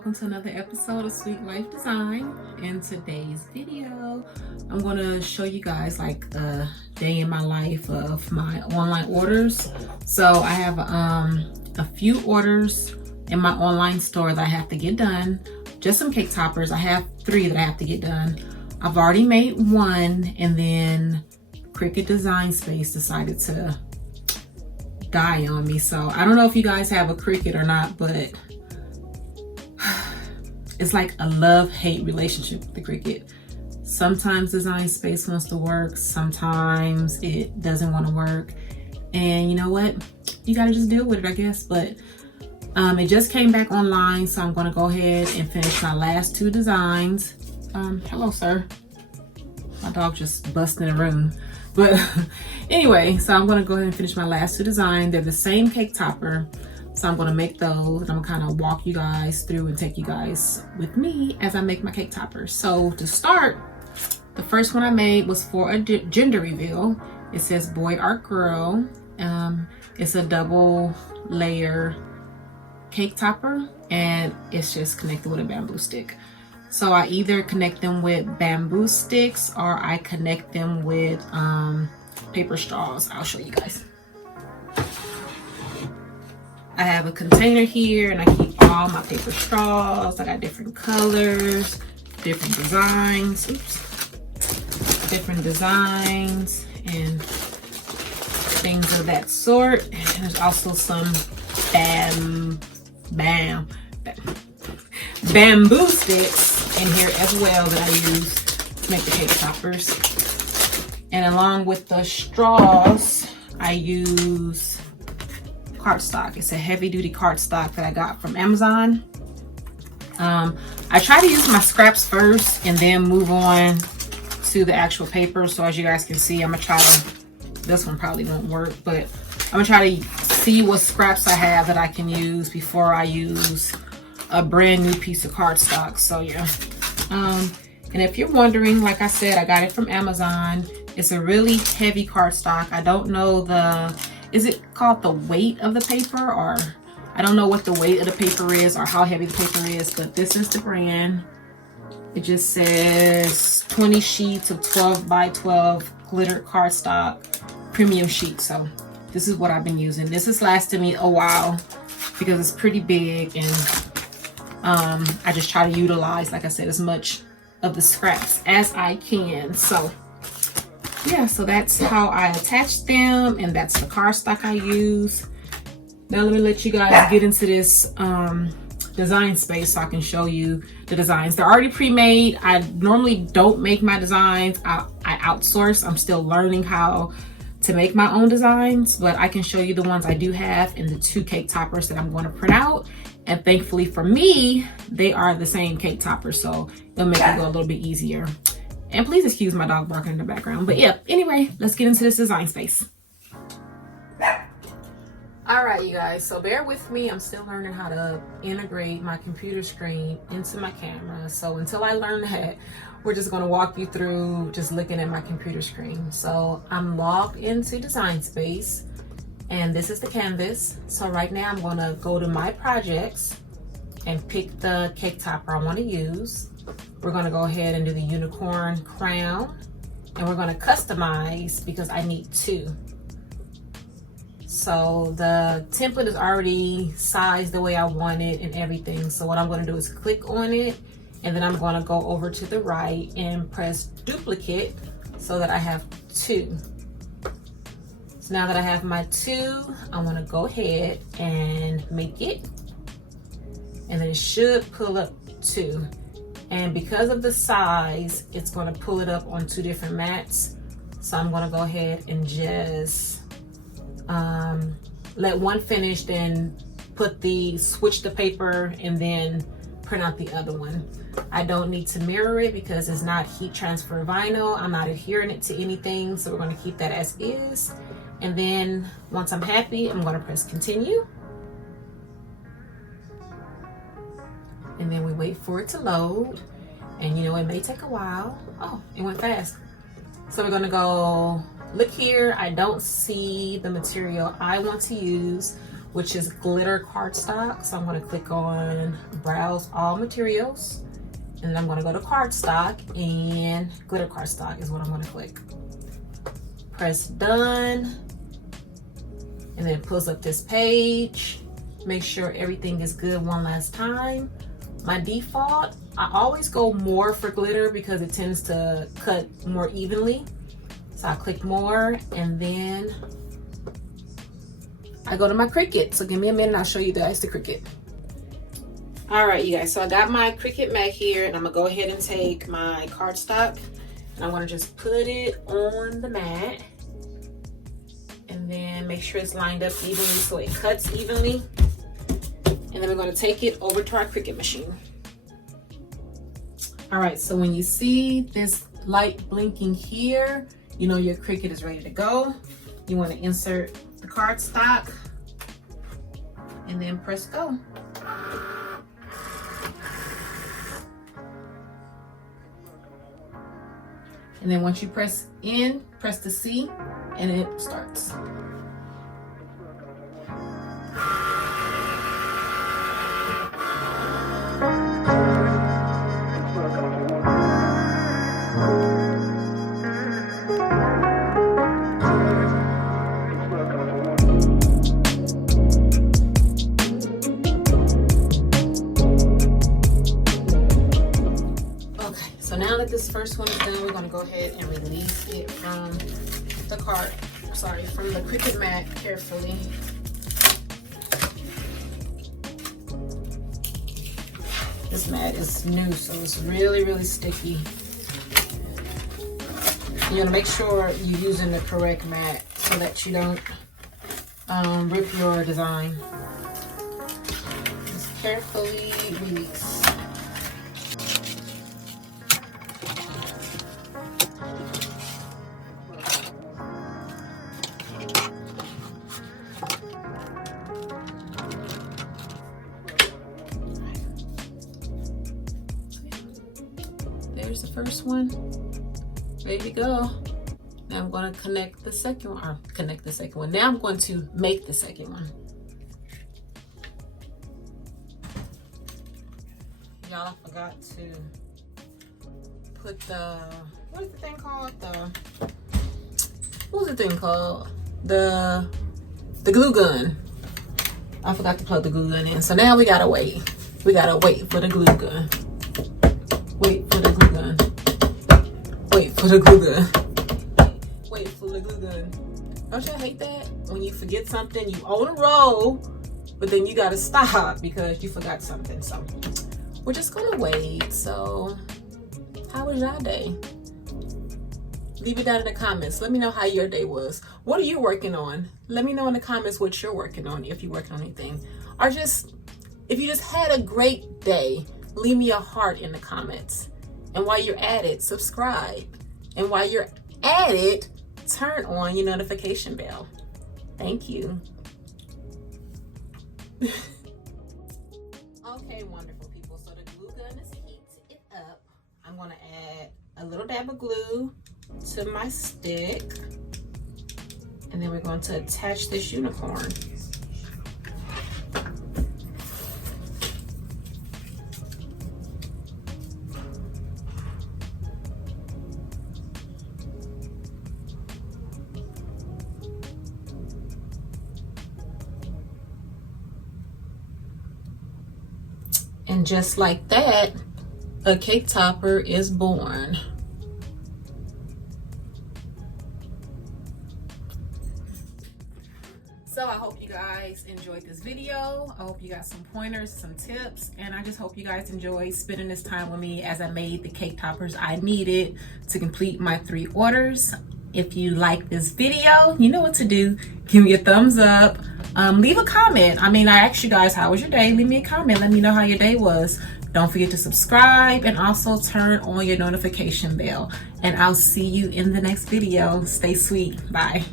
welcome to another episode of Sweet Life Design. In today's video, I'm going to show you guys like a day in my life of my online orders. So I have a few orders in my online store that I have to get done. Just some cake toppers. I have 3 that I have to get done. I've already made 1, and then Cricut Design Space decided to die on me. So I don't know if you guys have a Cricut or not, but it's like a love-hate relationship with the Cricut. Sometimes Design Space wants to work, sometimes it doesn't want to work, and you know what, you gotta just deal with it, I guess. But it just came back online, so I'm gonna go ahead and finish my last 2 designs. Hello, sir. My dog just busted in the room. But anyway, so I'm gonna go ahead and finish my last 2 designs. They're the same cake topper. So I'm gonna make those, and I'm gonna kind of walk you guys through and take you guys with me as I make my cake toppers. So to start, the first one I made was for a gender reveal. It says boy art girl. It's a double layer cake topper, and it's just connected with a bamboo stick. So I either connect them with bamboo sticks or I connect them with paper straws. I'll show you guys. I have a container here, and I keep all my paper straws. I got different colors, different designs, different designs and things of that sort. And there's also some bamboo sticks in here as well that I use to make the cake toppers. And along with the straws, I use cardstock. It's a heavy-duty cardstock that I got from Amazon. I try to use my scraps first and then move on to the actual paper. So as you guys can see, I'm gonna try to, this one probably won't work, but I'm gonna try to see what scraps I have that I can use before I use a brand new piece of cardstock. So yeah. And if you're wondering, like I said, I got it from Amazon. It's a really heavy cardstock. I don't know is it called the weight of the paper, or I don't know what the weight of the paper is or how heavy the paper is, but this is the brand. It just says 20 sheets of 12 by 12 glitter cardstock premium sheet. So this is what I've been using. This has lasted me a while because it's pretty big, and I just try to utilize, like I said, as much of the scraps as I can. So yeah, so that's how I attach them, and that's the cardstock I use. Now let me let you guys get into this design space so I can show you the designs. They're already pre-made. I normally don't make my designs. I outsource. I'm still learning how to make my own designs, but I can show you the ones I do have and the 2 cake toppers that I'm going to print out. And thankfully for me, they are the same cake topper, so it'll make it go a little bit easier. And please excuse my dog barking in the background. But yeah, anyway, let's get into this design space. All right, you guys, so bear with me. I'm still learning how to integrate my computer screen into my camera. So until I learn that, we're just gonna walk you through just looking at my computer screen. So I'm logged into Design Space, and this is the canvas. So right now I'm gonna go to my projects and pick the cake topper I wanna use. We're gonna go ahead and do the unicorn crown, and we're gonna customize because I need 2. So the template is already sized the way I want it and everything. So what I'm gonna do is click on it, and then I'm gonna go over to the right and press duplicate so that I have 2. So now that I have my 2, I wanna go ahead and make it, and then it should pull up 2. And because of the size, it's gonna pull it up on 2 different mats. So I'm gonna go ahead and just let one finish, then switch the paper, and then print out the other one. I don't need to mirror it because it's not heat transfer vinyl. I'm not adhering it to anything, so we're gonna keep that as is. And then once I'm happy, I'm gonna press continue. And then we wait for it to load. And you know, it may take a while. Oh, it went fast. So we're gonna go, look here, I don't see the material I want to use. which is glitter cardstock. So I'm going to click on browse all materials, and then I'm going to go to cardstock, and glitter cardstock is what I'm going to click. Press done, and then it pulls up this page. Make sure everything is good one last time. My default, I always go more for glitter because it tends to cut more evenly. So I click more, and then I go to my Cricut. So give me a minute, I'll show you guys the Cricut. All right, you guys, so I got my Cricut mat here, and I'm gonna go ahead and take my cardstock, and I'm gonna just put it on the mat, and then make sure it's lined up evenly so it cuts evenly. And then we're going to take it over to our Cricut machine. All right, so when you see this light blinking here, you know your Cricut is ready to go. You want to insert the cardstock and then press go. And then once you press in, press the C, and it starts. So now that this first one is done, we're going to go ahead and release it from the from the Cricut mat carefully. This mat is new, so it's really, really sticky. You want to make sure you're using the correct mat so that you don't rip your design. Just carefully release. There's the first one, ready to go. Now I'm going to connect the second one, Now I'm going to make the second one. Y'all, I forgot to put what is the thing called? What was the thing called? The glue gun. I forgot to plug the glue gun in. So now we gotta wait. We gotta wait for the glue gun. Wait for the glue gun. Wait for the glue gun. Wait for the glue gun. Don't you hate that? When you forget something, you on a roll, but then you gotta stop because you forgot something. So we're just gonna wait. So how was your day? Leave it down in the comments. Let me know how your day was. What are you working on? Let me know in the comments what you're working on, if you're working on anything. Or just, if you just had a great day, leave me a heart in the comments. And while you're at it, subscribe. And while you're at it, turn on your notification bell. Thank you. Okay, wonderful people. So the glue gun is heated up. I'm gonna add a little dab of glue to my stick. And then we're going to attach this unicorn. And just like that, a cake topper is born. So I hope you guys enjoyed this video. I hope you got some pointers, some tips, and I just hope you guys enjoyed spending this time with me as I made the cake toppers I needed to complete my 3 orders. If you like this video, you know what to do. Give me a thumbs up. Leave a comment. I asked you guys, how was your day? Leave me a comment. Let me know how your day was. Don't forget to subscribe and also turn on your notification bell. And I'll see you in the next video. Stay sweet. Bye.